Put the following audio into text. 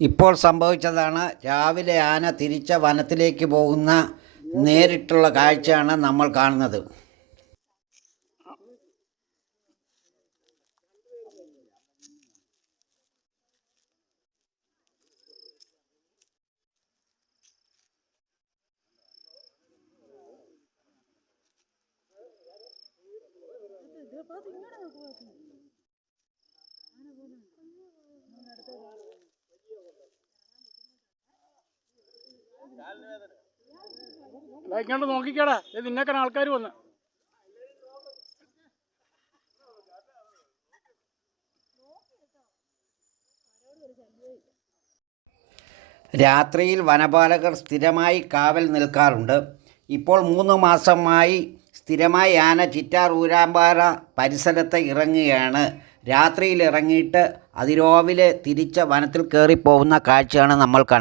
ഇപ്പോൾ സംഭവിച്ചതാണ്. രാവിലെ ആന തിരിച്ച വനത്തിലേക്ക് പോകുന്ന നേരിട്ടുള്ള കാഴ്ചയാണ് നമ്മൾ കാണുന്നത്. ഇങ്ങോട്ട് നോക്കിക്കടാ, ഇത് നിന്നേക്കാൻ ആൾക്കാർ വന്ന്. രാത്രിയിൽ വനപാലകർ സ്ഥിരമായി കാവൽ നിൽക്കാറുണ്ട്. ഇപ്പോൾ 3 മാസമായി സ്ഥിരമായി ആന ചിറ്റാർ ഊരാമ്പാറ പരിസരത്ത് ഇറങ്ങുകയാണ്. രാത്രിയിൽ ഇറങ്ങിയിട്ട് അതിരാവിലെ തിരിച്ച് വനത്തിൽ കയറിപ്പോകുന്ന കാഴ്ചയാണ് നമ്മൾ കാണുന്നത്.